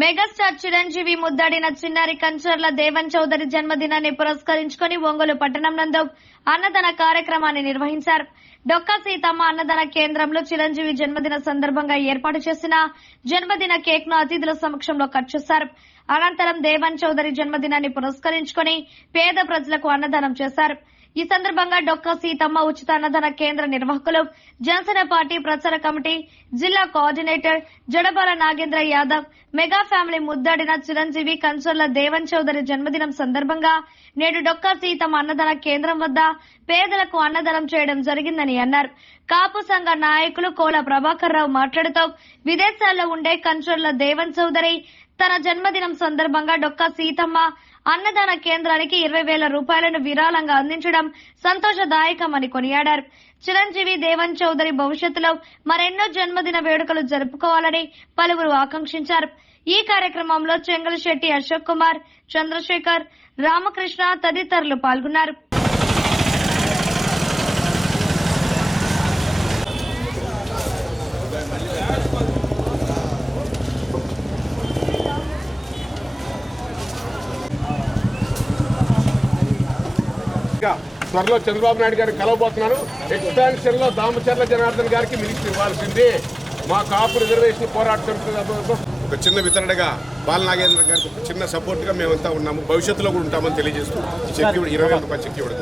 Megastar Chiranjeevi ముద్దాడిన చిన్నారి కంచర్ల దేవన్ చౌదరి జన్మదినాన్ని పురస్కరించుకుని ఒంగోలు పట్టణం నందు అన్నదాన కార్యక్రమాన్ని నిర్వహించారు. డొక్కా సీతమ్మ అన్నదాన కేంద్రంలో చిరంజీవి జన్మదిన సందర్భంగా ఏర్పాటు చేసిన జన్మదిన కేక్ ను అతిథుల సమక్షంలో కట్ చేశారు. అనంతరం దేవన్ చౌదరి జన్మదినాన్ని పురస్కరించుకుని పేద ప్రజలకు అన్నదానం చేశారు. ఈ సందర్భంగా డొక్కా సీతమ్మ ఉచిత అన్నదాన కేంద్ర నిర్వాహకులు, జనసేన పార్టీ ప్రచార కమిటీ జిల్లా coordinator Jadabala Nagendra Yadav, mega family ముద్దాడిన చిరంజీవి కంచర్ల దేవన్ చౌదరి జన్మదినం సందర్భంగా నేడు డొక్కా సీతమ్మ అన్నదాన కేంద్రం వద్ద పేదలకు అన్నదానం చేయడం జరిగిందని అన్నారు. కాపు సంఘ నాయకులు కోల ప్రభాకర్ రావు మాట్లాడుతూ విదేశాల్లో ఉండే కంచర్ల దేవన్ చౌదరి తన జన్మదినం సందర్భంగా డొక్కా సీతమ్మ అన్నదాన కేంద్రానికి 20,000 రూపాయలను విరాళంగా అందించడం సంతోషదాయకమని కొనియాడారు. చిరంజీవి దేవన్ చౌదరి భవిష్యత్తులో మరెన్నో జన్మదిన వేడుకలు జరుపుకోవాలని పలువురు ఆకాంక్షించారు. ఈ కార్యక్రమంలో చెంగలశెట్టి అశోక్ కుమార్, చంద్రశేఖర్, రామకృష్ణ తదితరులు పాల్గొన్నారు. త్వరలో చంద్రబాబు నాయుడు గారికి కలవబోతున్నాను. ఎక్స్పాన్షన్ లో దామచర్ల జనార్దన్ గారికి మినిస్టర్ ఇవ్వాల్సిందే. మా కాపు రిజర్వేషన్ పోరాటం ఒక చిన్న వితరణగా బాలనాగేంద్ర గారికి ఒక చిన్న సపోర్ట్ గా మేమంతా ఉన్నాము. భవిష్యత్తులో కూడా ఉంటామని తెలియజేస్తూ చెక్ 20,000 రూపాయలు చెక్ ఇవ్వడం.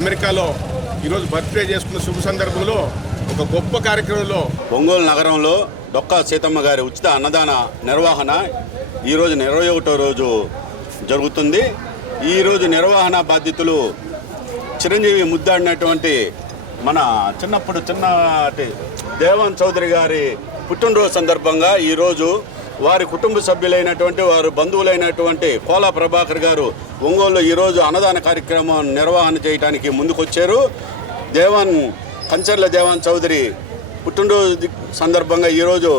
అమెరికాలో ఈరోజు బర్త్డే చేసుకున్న శుభ సందర్భంలో ఒక గొప్ప కార్యక్రమంలో ఒంగోలు నగరంలో డొక్కా సీతమ్మ గారి ఉచిత అన్నదాన నిర్వహణ ఈరోజు 21వ రోజు జరుగుతుంది. ఈరోజు నిర్వహణ బాధ్యతలు చిరంజీవి ముద్దాడినటువంటి మన చిన్నటి దేవన్ చౌదరి గారి పుట్టినరోజు సందర్భంగా ఈరోజు వారి కుటుంబ సభ్యులైనటువంటి వారి బంధువులైనటువంటి కోల ప్రభాకర్ గారు ఒంగోలులో ఈరోజు అన్నదాన కార్యక్రమం నిర్వహణ చేయడానికి ముందుకొచ్చారు. కంచర్ల దేవన్ చౌదరి పుట్టినరోజు సందర్భంగా ఈరోజు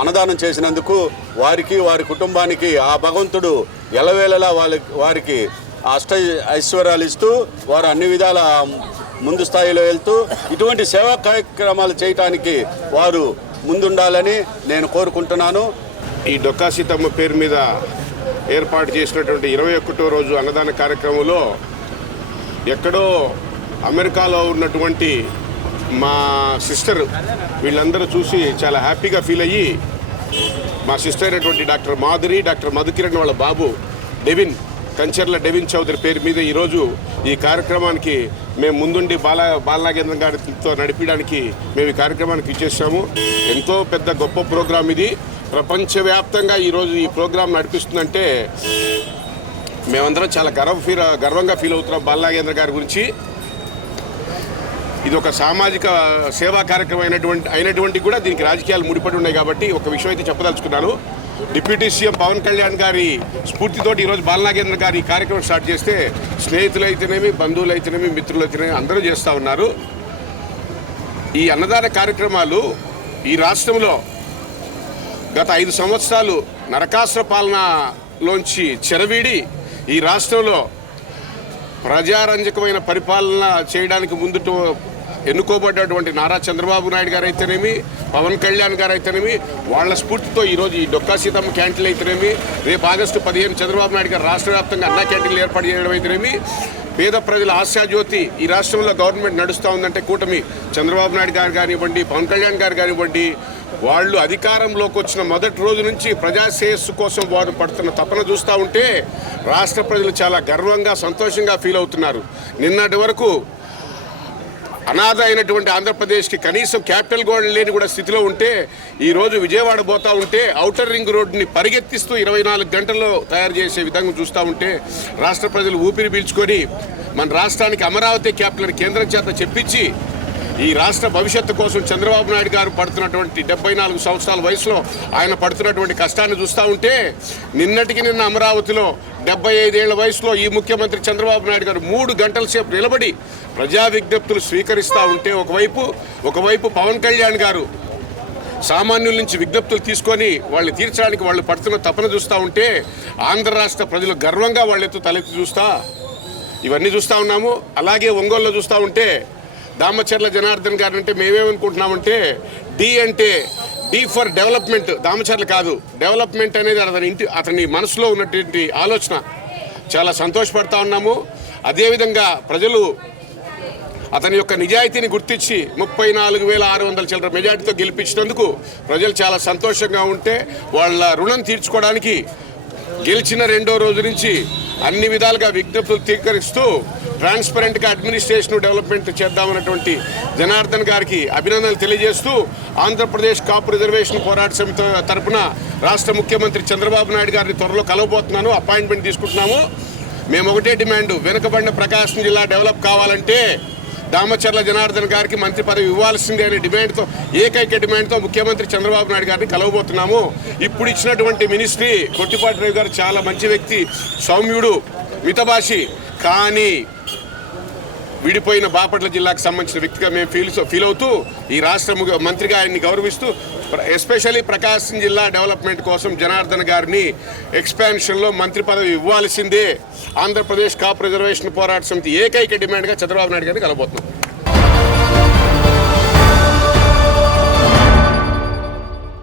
అన్నదానం చేసినందుకు వారికి వారి కుటుంబానికి ఆ భగవంతుడు ఎలవేళలా వారికి అష్ట ఐశ్వర్యాలు ఇస్తూ వారు అన్ని విధాల ముందు స్థాయిలో వెళ్తూ ఇటువంటి సేవా కార్యక్రమాలు చేయటానికి వారు ముందుండాలని నేను కోరుకుంటున్నాను. ఈ డొక్కా సీతమ్మ పేరు మీద ఏర్పాటు చేసినటువంటి 21వ రోజు అన్నదాన కార్యక్రమంలో ఎక్కడో అమెరికాలో ఉన్నటువంటి మా సిస్టర్ వీళ్ళందరూ చూసి చాలా హ్యాపీగా ఫీల్ అయ్యి మా సిస్టర్ అయినటువంటి డాక్టర్ మాధురి, డాక్టర్ మధుకిరణ్ వాళ్ళ బాబు డెవిన్, కంచర్ల డెవిన్ చౌదరి పేరు మీద ఈరోజు ఈ కార్యక్రమానికి మేము ముందుండి బాలనాగేంద్ర గారితో నడిపించడానికి మేము ఈ కార్యక్రమానికి ఇచ్చేసాము. ఎంతో పెద్ద గొప్ప ప్రోగ్రాం ఇది. ప్రపంచవ్యాప్తంగా ఈరోజు ఈ ప్రోగ్రాం నడిపిస్తుందంటే మేమందరం చాలా గర్వంగా ఫీల్ అవుతున్నాం బాలనాగేంద్ర గారి గురించి. ఇది ఒక సామాజిక సేవా కార్యక్రమం అయినటువంటి కూడా దీనికి రాజకీయాలు ముడిపడి ఉన్నాయి కాబట్టి ఒక విషయం అయితే చెప్పదలుచుకున్నాను. డిప్యూటీ సీఎం పవన్ కళ్యాణ్ గారి స్ఫూర్తితోటి ఈరోజు బాలనాగేంద్ర గారు ఈ కార్యక్రమం స్టార్ట్ చేస్తే స్నేహితులైతేనేమి, బంధువులైతేనేమి, మిత్రులైతేనేమి అందరూ చేస్తూ ఉన్నారు. ఈ అన్నదాన కార్యక్రమాలు ఈ రాష్ట్రంలో గత 5 సంవత్సరాలు నరకాసుర పాలనలోంచి చెరవీడి ఈ రాష్ట్రంలో ప్రజారంజకమైన పరిపాలన చేయడానికి ముందు ఎన్నుకోబడ్డటువంటి నారా చంద్రబాబు నాయుడు గారు అయితేనేమి, పవన్ కళ్యాణ్ గారు అయితేనేమి వాళ్ళ స్ఫూర్తితో ఈరోజు ఈ డొక్కా సీతమ్మ క్యాంటీన్లు అయితేనేమి, రేపు ఆగస్టు 15 చంద్రబాబు నాయుడు గారు రాష్ట్ర వ్యాప్తంగా అన్నా క్యాంటీన్లు ఏర్పాటు చేయడం అయితేనేమి, పేద ప్రజల ఆశాజ్యోతి ఈ రాష్ట్రంలో గవర్నమెంట్ నడుస్తూ ఉందంటే కూటమి చంద్రబాబు నాయుడు గారు కానివ్వండి, పవన్ కళ్యాణ్ గారు కానివ్వండి, వాళ్ళు అధికారంలోకి వచ్చిన మొదటి రోజు నుంచి ప్రజాశ్రేయస్సు కోసం వారు పడుతున్న తపన చూస్తూ ఉంటే రాష్ట్ర ప్రజలు చాలా గర్వంగా, సంతోషంగా ఫీల్ అవుతున్నారు. నిన్నటి వరకు అనాథ అయినటువంటి ఆంధ్రప్రదేశ్కి కనీసం క్యాపిటల్ గోడ లేని కూడా స్థితిలో ఉంటే ఈరోజు విజయవాడ పోతూ ఉంటే ఔటర్ రింగ్ రోడ్డుని పరిగెత్తిస్తూ 24 గంటల్లో తయారు చేసే విధంగా చూస్తూ ఉంటే రాష్ట్ర ప్రజలు ఊపిరి పీల్చుకొని మన రాష్ట్రానికి అమరావతి క్యాపిటల్ కేంద్రం చేత చెప్పించి ఈ రాష్ట్ర భవిష్యత్తు కోసం చంద్రబాబు నాయుడు గారు పడుతున్నటువంటి 74 సంవత్సరాల వయసులో ఆయన పడుతున్నటువంటి కష్టాన్ని చూస్తూ ఉంటే నిన్నటికి నిన్న అమరావతిలో 75 ఏళ్ల వయసులో ఈ ముఖ్యమంత్రి చంద్రబాబు నాయుడు గారు 3 గంటల సేపు నిలబడి ప్రజా విజ్ఞప్తులు స్వీకరిస్తూ ఉంటే ఒకవైపు పవన్ కళ్యాణ్ గారు సామాన్యుల నుంచి విజ్ఞప్తులు తీసుకొని వాళ్ళని తీర్చడానికి వాళ్ళు పడుతున్న తపన చూస్తూ ఉంటే ఆంధ్ర రాష్ట్ర ప్రజలు గర్వంగా వాళ్ళెత్తు తలెత్తి ఇవన్నీ చూస్తూ ఉన్నాము. అలాగే ఒంగోలులో చూస్తూ ఉంటే దామచర్ల జనార్దన్ గారు అంటే మేమేమనుకుంటున్నామంటే డి అంటే డి ఫర్ డెవలప్మెంట్, దామచర్ల కాదు, డెవలప్మెంట్ అనేది అతని మనసులో ఉన్నటువంటి ఆలోచన. చాలా సంతోషపడతా ఉన్నాము. అదేవిధంగా ప్రజలు అతని యొక్క నిజాయితీని గుర్తించి 34,600 చిల్లర మెజార్టీతో గెలిపించినందుకు ప్రజలు చాలా సంతోషంగా ఉంటే వాళ్ళ రుణం తీర్చుకోవడానికి గెలిచిన రెండో రోజు నుంచి అన్ని విధాలుగా విజ్ఞప్తులు స్వీకరిస్తూ ట్రాన్స్పరెంట్గా అడ్మినిస్ట్రేషన్ డెవలప్మెంట్ చేద్దామన్నటువంటి జనార్దన్ గారికి అభినందనలు తెలియజేస్తూ ఆంధ్రప్రదేశ్ కాపు రిజర్వేషన్ పోరాట సమితి తరపున రాష్ట్ర ముఖ్యమంత్రి చంద్రబాబు నాయుడు గారిని త్వరలో కలవబోతున్నాను, అపాయింట్మెంట్ తీసుకుంటున్నాము. మేము ఒకటే డిమాండ్, వెనుకబడిన ప్రకాశం జిల్లా డెవలప్ కావాలంటే దామచర్ల జనార్దన్ గారికి మంత్రి పదవి ఇవ్వాల్సిందే అనే డిమాండ్తో, ఏకైక డిమాండ్తో ముఖ్యమంత్రి చంద్రబాబు నాయుడు గారిని కలవబోతున్నాము. ఇప్పుడు ఇచ్చినటువంటి మినిస్ట్రీ కొట్టిపాటి రవి గారు చాలా మంచి వ్యక్తి, సౌమ్యుడు, మితభాషి, కానీ విడిపోయిన బాపట్ల జిల్లాకు సంబంధించిన వ్యక్తిగా మేము ఫీల్ అవుతూ ఈ రాష్ట్ర మంత్రిగా ఆయన్ని గౌరవిస్తూ ఎస్పెషల్లీ ప్రకాశం జిల్లా డెవలప్మెంట్ కోసం జనార్దన్ గారిని ఎక్స్పాన్షన్లో మంత్రి పదవి ఇవ్వాల్సిందే ఆంధ్రప్రదేశ్ కాపు రిజర్వేషన్ పోరాట సమితి ఏకైక డిమాండ్గా చంద్రబాబు నాయుడు గారిని కలబోతున్నాం.